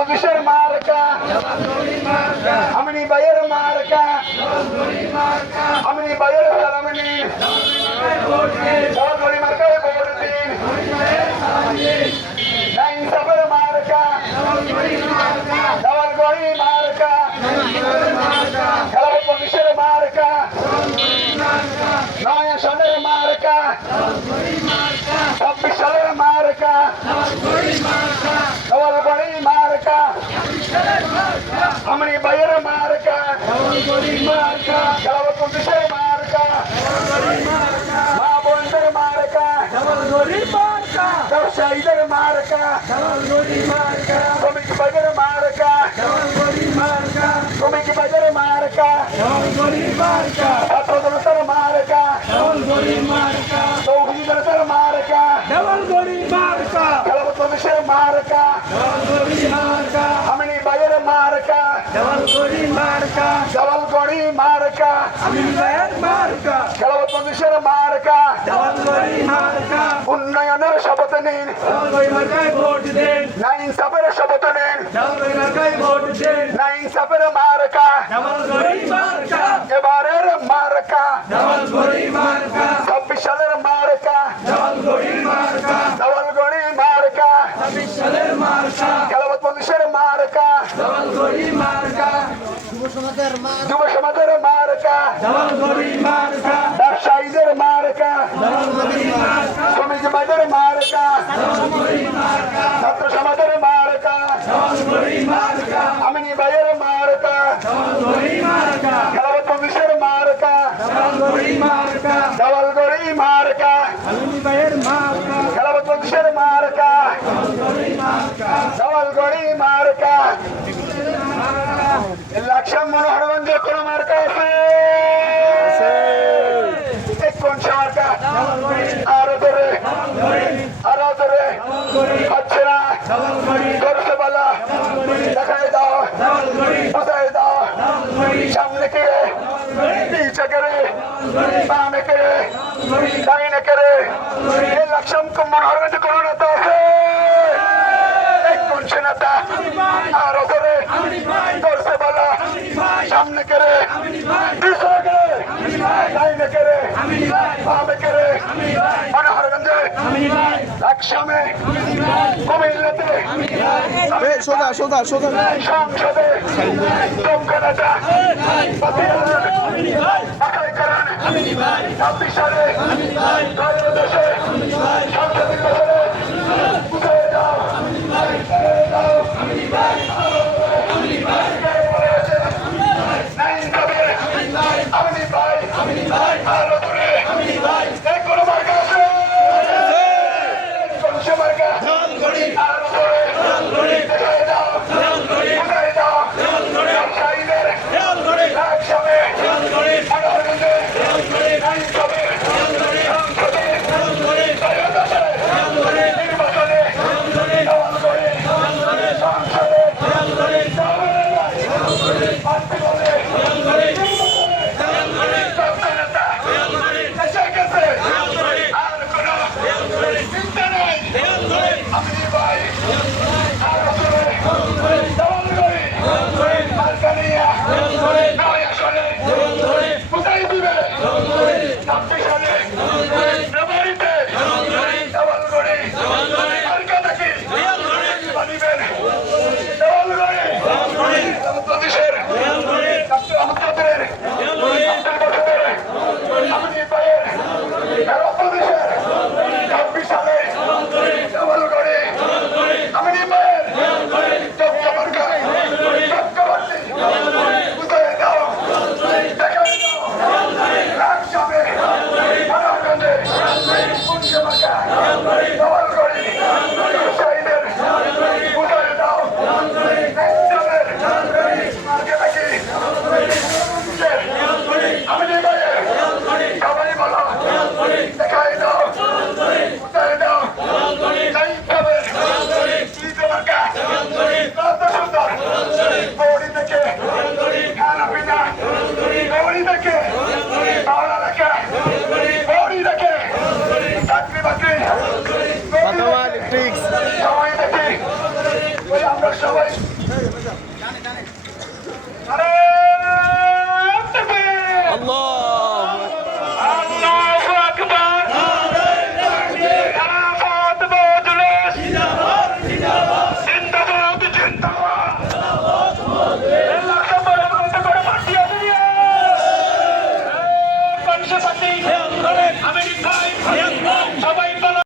পুলিশের মার্কা আমনি ভাইয়ের মার্কা আমনি ভাইয়ের সালামনি সরকারি মার্কায় ভোট দিন নাই ইনসাফের মার্কা দেওয়ালগড়ি মার্কা খেলার পুলিশের মার্কা নয় সনের মার্কা 26 সালের মার্কা দেওয়ালগড়ি মার্কা আমনি ভাইয়ের মার্কা খেলার পুলিশের মার্কা মা বোনদের মার্কা ব্যবসায়ীদের মার্কা শ্রমিক বাজার মার্কা শ্রমিক বাজার মার্কা ছাত্র জনতার মার্কা তৌহিদি জনতার মার্কা খেলাফত পুলিশের মার্কা আমনি ভাইয়ের মার্কা দেওয়ালগড়ি মার্কা খেলাফত পুলিশের মার্কা উন্নয়নের শপথ নিন না ইনসাফের শপথ নিন না ইনসাফের মার্কা এবারের মার্কা 26 সালের মার্কা দেওয়ালগড়ি মার্কা খেলাফত পুলিশের মার্কা যুব সমাজের মার্কা ব্যবসায়ীদের মার্কা শ্রমিক বাজার মার্কা ছাত্র সমাজের মার্কা আমনি ভাইয়ের মার্কা খেলাফত পুলিশের মার্কা দেওয়ালগড়ি মার্কা খেলাফত পুলিশের মার্কা দেওয়ালগড়ি মার্কা লাকসাম মনোহরগঞ্জের কোন মার্কা আছে কোন মার্কা আরো ধরে হচ্ছে না করতে বলা দেখাই দাও বুঝাই দাও সামনে কে পিছে করে বামে করে ডাইনে করে এই লাকসাম মনোহরগঞ্জে কোন নেতা আছে কোন নেতা আরো ধরে করতে বলা সামনে করে পিছনে করে ডাইনে করে বামে করে মনোহরগঞ্জে লাকসামে কুমিল্লাতে সংসদে যোগ্য নেতা বাছাইকরণ 26 সালে দেশে সংসদ নির্বাচনে বুঝিয়ে দাও আমনি ভাই আরো দূরে কোন মার্কা আছে কোন মার্কা আরো দূরে দেখাই দাও বুঝাই দাও ব্যবসায়ীদের লাকসামে মনোহরগঞ্জে আইনসভায় সংসদে নির্বাচনে Matamal, Tricks. সবাই